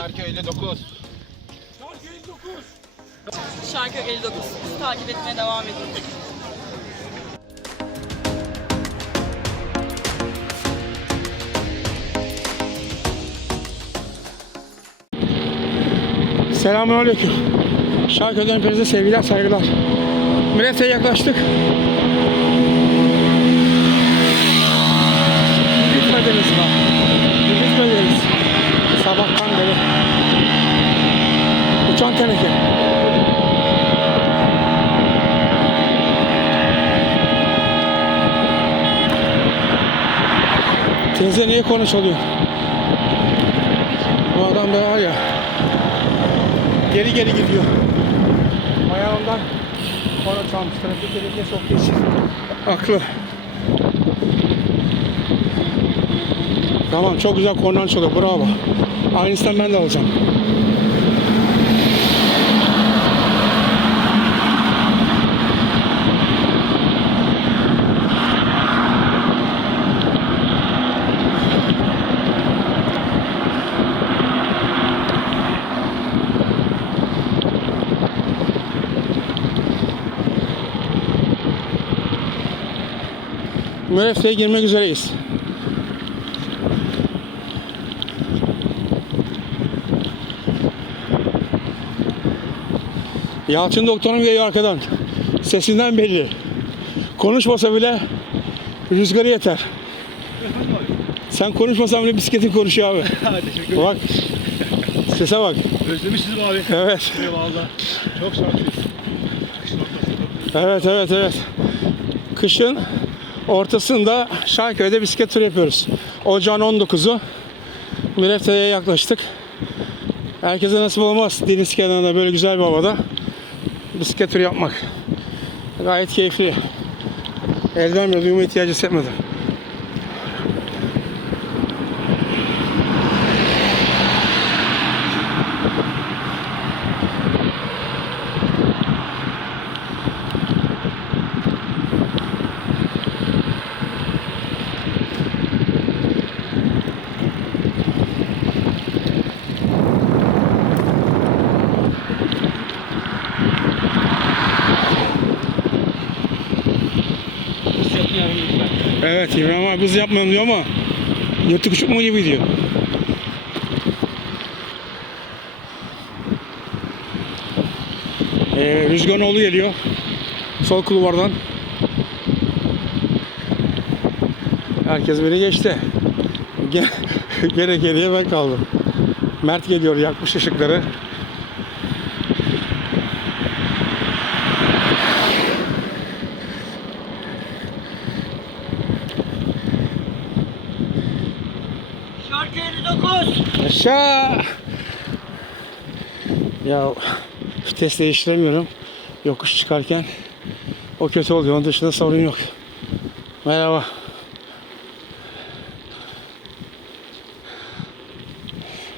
Şarkı 59. Şarkı 59. Bizi takip etmeye devam edin. Selamünaleyküm. Şarköy'den hepinize sevgiler, saygılar. Milet'e yaklaştık. Gitmediniz mi? Sabahtan beri. Uçan teneke. Teyze niye konuşuluyor? Bu adam da var ya geri geri gidiyor. Ayağından ona çalmış. Trafik tehlikeye soktuğu için. Aklı. Tamam çok güzel kornan çalıyor. Bravo. Aynısından ben de alacağım. Müreffe'ye girmek üzereyiz. Yalçın doktorum geliyor arkadan. Sesinden belli. Konuşmasa bile rüzgarı yeter. Sen konuşmasan bile bisikletin konuşuyor abi. Bak. Sese bak. Özlemişiz abi. Evet. Eyvallah. Çok şanslıyız. Evet, evet, evet. Kışın ortasında Şarköy'de bisiklet turu yapıyoruz. Ocağın 19'u Mürefte'ye yaklaştık. Herkese nasip olmaz deniz kenarında böyle güzel bir havada bisiklet turu yapmak. Gayet keyifli. Elden bile duyma ihtiyacı hissetmedim. Evet İbrahim abi biz yapmayalım diyor ama yırtık uçuk mu gibi diyor. Ee, Rüzgar'ın oğlu geliyor. Sol kulvardan. Herkes beni geçti. Gene geriye ben kaldım. Mert geliyor yakmış ışıkları. Şarkı 59. Aşağı. Ya vites değiştiremiyorum. Yokuş çıkarken o kötü oluyor. Onun dışında sorun yok. Merhaba.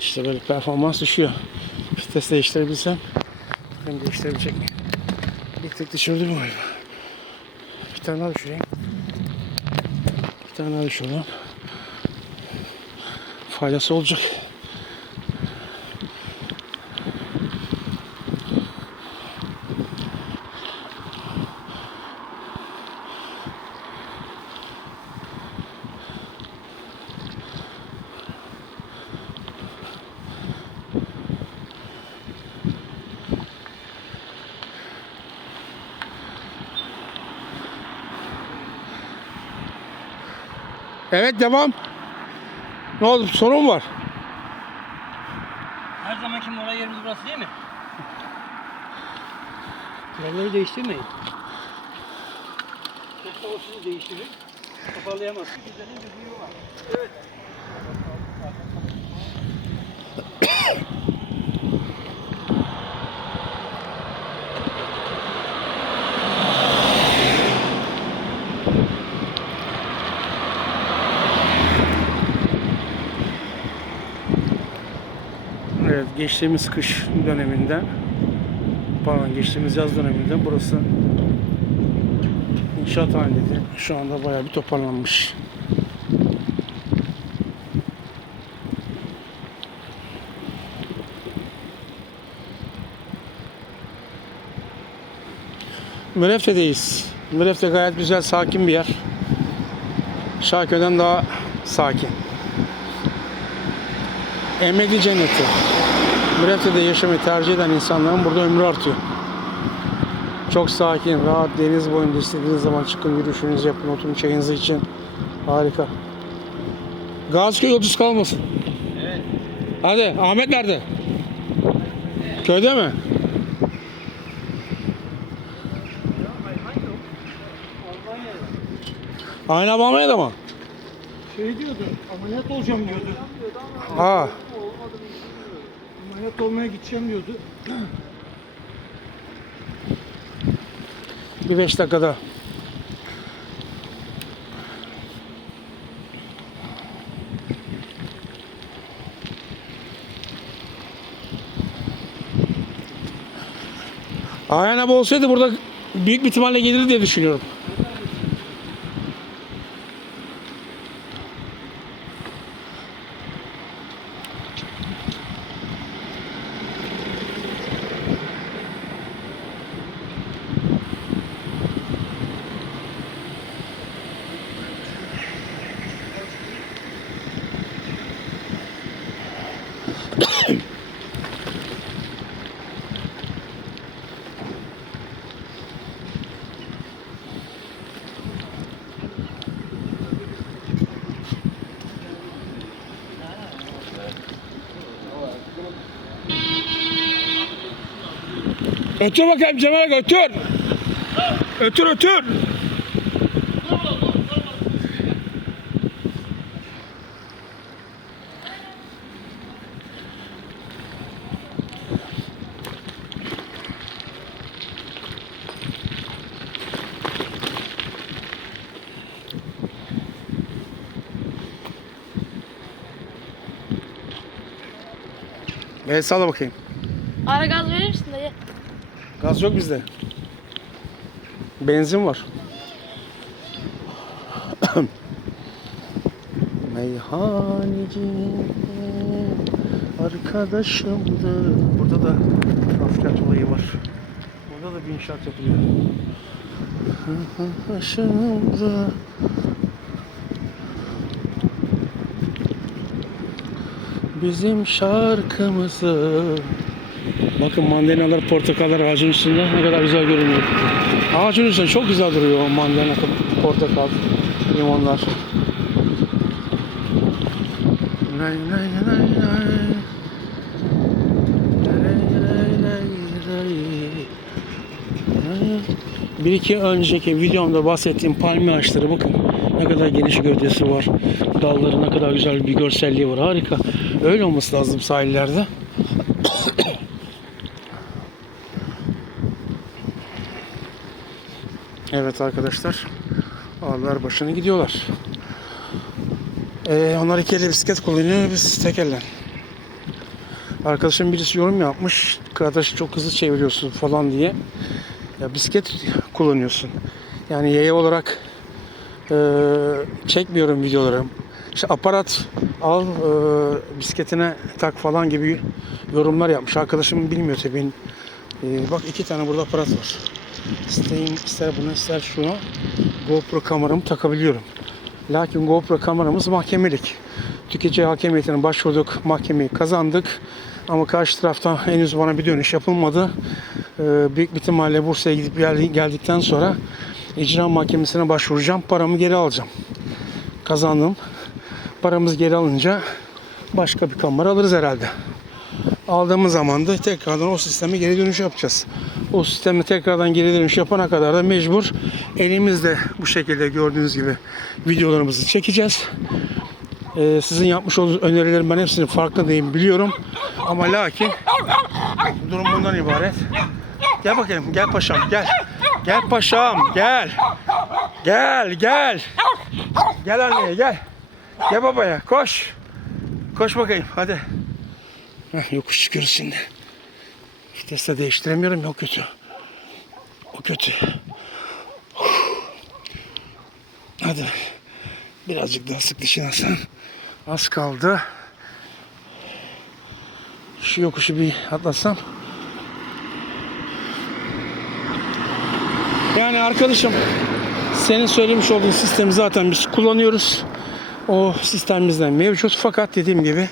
İşte böyle performans düşüyor. Vites değiştirebilsem hem değiştirebilecek miyim? Bir tık düşürdüm galiba. Bir tane daha düşüreyim. Bir tane daha düşürdüm. Faydası olacak. Evet devam. Ne oldu? Sorun var. Her zamanki mola yerimiz burası değil mi? Kuralları değiştirmeyin. Hatta o sizi değiştirir. Toparlayamazsın. Güzelin bir huyu var. Evet. geçtiğimiz kış döneminde pardon geçtiğimiz yaz döneminde burası inşaat halindeydi. Şu anda bayağı bir toparlanmış. Mürefte'deyiz. Mürefte gayet güzel, sakin bir yer. Şarköy'den daha sakin. Emedi Cenneti. Mürefte'de yaşamayı tercih eden insanların burada ömrü artıyor. Çok sakin, rahat, deniz boyunda istediğiniz zaman çıkın, yürüyüşünüzü yapın, oturun çayınızı için. Harika. Gaziköy yolcusu kalmasın. Evet. Hadi Ahmet nerede? Köyde mi? Aynı Almanya'da mı? Şey diyordu, ameliyat olacağım diyordu. Ha. Ameliyat olmaya gideceğim diyordu. Bir beş dakikada. Ayhan abi olsaydı burada büyük bir ihtimalle gelir diye düşünüyorum. Ötür bakayım Cemal ötür. Ötür ötür. Evet salla bakayım. Ara gaz verir misin dayı? Gaz yok bizde. Benzin var. Meyhaneci arkadaşımdı. Burada da trafik olayı var. Burada da bir inşaat yapılıyor. Arkadaşımdı. Bizim şarkımızı Bakın mandalinalar, portakallar ağacın üstünde ne kadar güzel görünüyor. Ağacın üstünde çok güzel duruyor mandalina, portakal, limonlar. Lay lay lay. Lay. Bir iki önceki videomda bahsettiğim palmiye ağaçları bakın ne kadar geniş gövdesi var. Dalları ne kadar güzel bir görselliği var. Harika. Öyle olması lazım sahillerde. Evet arkadaşlar. Ağlar başına gidiyorlar. Ee, onlar iki elle bisiklet kullanıyor. Biz tek elle. Arkadaşım birisi yorum yapmış. Kardeş çok hızlı çeviriyorsun falan diye. Ya bisiklet kullanıyorsun. Yani yaya olarak e, çekmiyorum videoları. İşte aparat al e, bisikletine tak falan gibi yorumlar yapmış. Arkadaşım bilmiyor tabii. E, bak iki tane burada aparat var. İsteyin ister bunu ister şunu GoPro kameramı takabiliyorum. Lakin GoPro kameramız mahkemelik. Tüketici hakemiyetine başvurduk, mahkemeyi kazandık. Ama karşı taraftan henüz bana bir dönüş yapılmadı. Ee, büyük bir ihtimalle Bursa'ya gidip gel- geldikten sonra icra mahkemesine başvuracağım. Paramı geri alacağım. Kazandım. Paramızı geri alınca başka bir kamera alırız herhalde aldığımız zaman da tekrardan o sisteme geri dönüş yapacağız. O sisteme tekrardan geri dönüş yapana kadar da mecbur elimizde bu şekilde gördüğünüz gibi videolarımızı çekeceğiz. Ee, sizin yapmış olduğunuz önerilerin ben hepsini farkındayım biliyorum. Ama lakin durum bundan ibaret. Gel bakayım gel paşam gel. Gel paşam gel. Gel gel. Gel anneye gel. Gel babaya koş. Koş bakayım hadi. Heh, yokuş çıkıyoruz şimdi. Vites de değiştiremiyorum o kötü. O kötü. Hadi. Birazcık daha sık dişini sen. Az kaldı. Şu yokuşu bir atlasam. Yani arkadaşım senin söylemiş olduğun sistemi zaten biz kullanıyoruz. O sistemimizden mevcut fakat dediğim gibi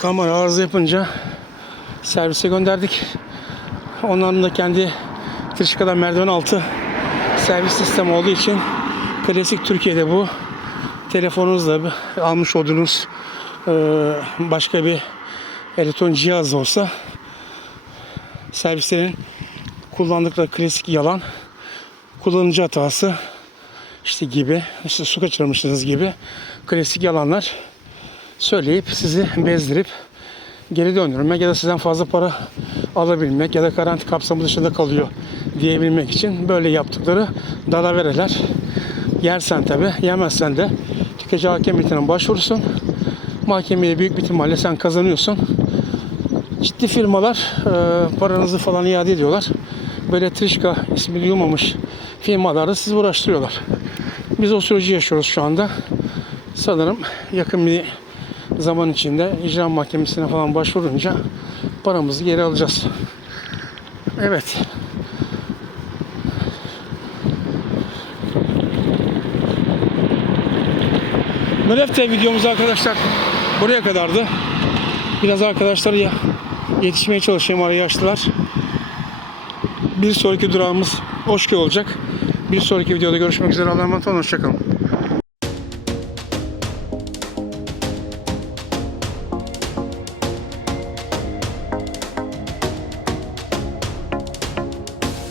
kamera arıza yapınca servise gönderdik. Onların da kendi Trişka'dan merdiven altı servis sistemi olduğu için klasik Türkiye'de bu telefonunuzla almış olduğunuz e, başka bir elektronik cihaz olsa servislerin kullandıkları klasik yalan kullanıcı hatası işte gibi işte su kaçırmışsınız gibi klasik yalanlar söyleyip sizi bezdirip geri döndürmek ya da sizden fazla para alabilmek ya da garanti kapsamı dışında kalıyor diyebilmek için böyle yaptıkları dalavereler. Yersen tabi, yemezsen de tüketici hakemiyetine başvurursun. Mahkemeye büyük bir ihtimalle sen kazanıyorsun. Ciddi firmalar e, paranızı falan iade ediyorlar. Böyle Trişka ismi duyulmamış firmalarda sizi uğraştırıyorlar. Biz o süreci yaşıyoruz şu anda. Sanırım yakın bir zaman içinde icra mahkemesine falan başvurunca paramızı geri alacağız. Evet. Mülefte videomuz arkadaşlar buraya kadardı. Biraz arkadaşlar ya yetişmeye çalışayım arayı açtılar. Bir sonraki durağımız Oşköy olacak. Bir sonraki videoda görüşmek üzere. Allah'a emanet olun. Hoşçakalın.